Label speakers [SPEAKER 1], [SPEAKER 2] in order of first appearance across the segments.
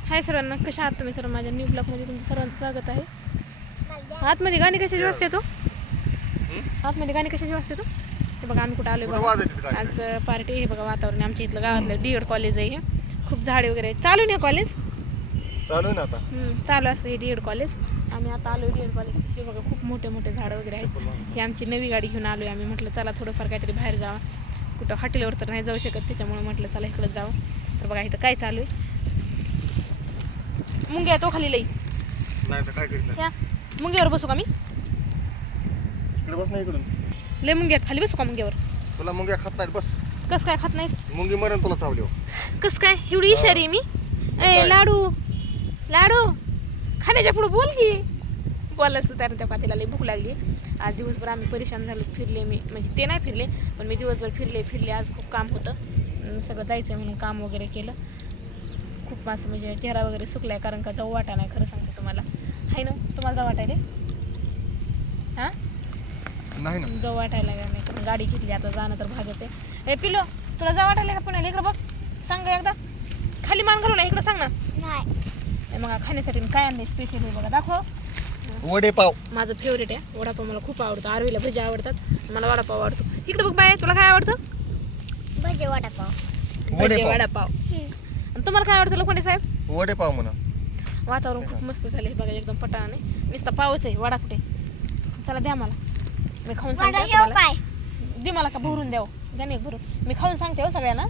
[SPEAKER 1] हाय सर्वांना, कशा आहात तुम्ही सर्व? माझ्या न्यू ब्लॉगमध्ये तुमचं सर्वांचं स्वागत आहे. आतमध्ये गाणी कशाची वाजते तो? आतमध्ये गाणी कशाची वाजते तो? हे बघा आम्ही कुठं आलोय बघा. आज पार्टी. हे बघा वातावरण आमच्या इथलं गावातलं डीएड कॉलेज आहे. हे खूप झाडे वगैरे चालू नाही कॉलेज
[SPEAKER 2] चालू ना आता.
[SPEAKER 1] चालू असतं हे डीएड कॉलेज. आम्ही आता आलोय डीएड कॉलेज. हे बघा खूप मोठे मोठे झाडं वगैरे आहेत. ही आमची नवी गाडी घेऊन आलोय आम्ही. म्हटलं चला थोडंफार काहीतरी बाहेर जावं. कुठं हॉटेलवर तर नाही जाऊ शकत, त्याच्यामुळे म्हटलं चला इकडं जावं. तर बघा इथं काय चालू आहे. मुंग्या तो खाली लई
[SPEAKER 2] नाही तर काय करीत
[SPEAKER 1] त्या मुंग्यावर बसू का मी?
[SPEAKER 2] इकडे बस नाही इकडून.
[SPEAKER 1] लय मुंग्यात खाली बसू का मुंग्यावर?
[SPEAKER 2] तुला मुंग्या खात नाहीत बस.
[SPEAKER 1] कस काय खात नाहीत?
[SPEAKER 2] मुंगी मरण तुला चावली.
[SPEAKER 1] कस काय एवढी इशारी मी? ए लाडू लाडू खाण्याच्या पुढे बोल की. बोलायचं तर त्या पातीला लई भूक लागली. आज दिवसभर आम्ही परेशान झालो. फिरले मी, म्हणजे ते नाही फिरले पण मी दिवसभर फिरले. आज खूप काम होतं, सगळं जायचं म्हणून काम वगैरे केलं. खूप असं म्हणजे चेहरा वगैरे सुकलाय, कारण का जाऊ वाटा नाही. खरं सांगते तुम्हाला. हाय ना, तुम्हाला जाऊ वाटायले? हां
[SPEAKER 2] नाही ना,
[SPEAKER 1] जाऊ वाटायला नाही. पण गाडी घेतली आता, जाणं तर भागच आहे. हे पिलो, तुला जाऊ वाटायला का पुण्याला? इकडं बघ, सांग एकदा. खाली मान घालू ना, इकडं सांग ना. नाही मग खाण्यासाठी काय आणलं स्पेशल आहे बघा, दाखव.
[SPEAKER 2] वडेपाव
[SPEAKER 1] माझं फेवरेट आहे वडापाव. मला खूप आवडतं. आरवीला भजी आवडतात, मला वडापाव आवडतो. इकडे बघ बाय, तुला काय आवडतं?
[SPEAKER 3] भजे वडापाव.
[SPEAKER 1] भजी वडापाव. आणि तुम्हाला काय आवडतं लोखंडे साहेब?
[SPEAKER 2] वडेपाव म्हणा.
[SPEAKER 1] वातावरण खूप मस्त झालं बघा, एकदम पटाने. नुसता पावच आहे, वडा कुठे? चला द्या मला, मी खाऊन सांगते तुम्हाला.
[SPEAKER 3] काय
[SPEAKER 1] दे मला का भरून द्यावं? द्या नाही भरून, मी खाऊन सांगते हो सगळ्यांना.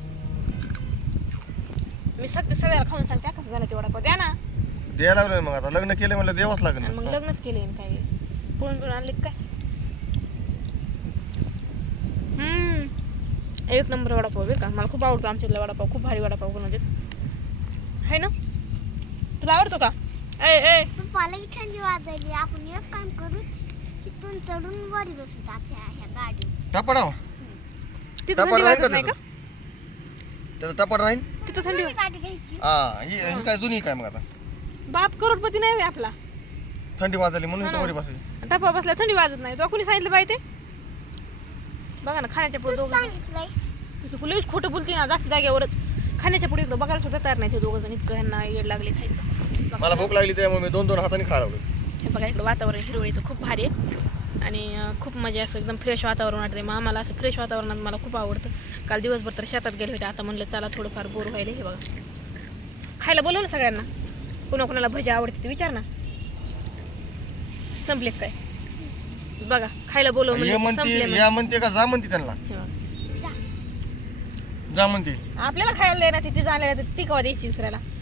[SPEAKER 1] मी सगळ्याला खाऊन सांगते कसं झालं ते वडापाव. द्या ना.
[SPEAKER 2] द्यायला लागलोय मग. आता लग्न केलं म्हणलं देवाच
[SPEAKER 1] आणि
[SPEAKER 2] लागेल.
[SPEAKER 1] मग लग्नच केले काय पळून आणले काय? एक नंबर वडापाव बरं का, मला खूप आवडतो. आमच्यातला वडापाव खूप भारी वडापाव बनवते आहे ना. तुला आवडतो का? ए
[SPEAKER 3] पप्पाला थंडी वाजायली. आपण एक काम करू, तिथून चढून वरी बसू आपल्या ह्या गाडीवर.
[SPEAKER 2] टपाडाव
[SPEAKER 1] तिथं थंडी वाजत नाही का?
[SPEAKER 2] त्याचा टपाड राहील.
[SPEAKER 1] तिथं थंडी
[SPEAKER 3] गाडी घ्यायची.
[SPEAKER 2] ही काय जुनी काय मग आता?
[SPEAKER 1] बाप करोडपती नाही आपला.
[SPEAKER 2] थंडी वाजली म्हणून इथं वरी बसायची.
[SPEAKER 1] टपा बसला थंडी वाजत नाही. तुला कोणी सांगितलं पाहिजे? बघा ना, खाण्याच्या पुढे दोघं
[SPEAKER 3] सांगितलंय.
[SPEAKER 1] खोटं बोलते ना, जागच्या जागेवरच. खाण्याच्या पुढे इकडं बघायला सुद्धा तयार नाही ते दोघं जण. इतकं ह्यांना येड लागले खायचं.
[SPEAKER 2] मला भूक लागली त्यामुळे मी दोन हाताने खारावलो.
[SPEAKER 1] हे बघा इकडं वातावरण हिरवायचं खूप भारी आहे. आणि खूप म्हणजे असं एकदम फ्रेश वातावरण वाटते. मग आम्हाला असं फ्रेश वातावरणात मला खूप आवडतं. काल दिवसभर तर शेतात गेले होते. आता म्हणलं चला थोडंफार बोर व्हायला. हे बघा खायला बोलव ना सगळ्यांना. कोणाकोणाला भजी आवडते ते विचार ना. संपले काय? बघा खायला बोलव म्हणजे
[SPEAKER 2] या म्हणते का जा म्हणते त्यांना? जा म्हणते.
[SPEAKER 1] आपल्याला खायला द्यायला तिथे जायला ती कवा द्यायची दुसऱ्याला?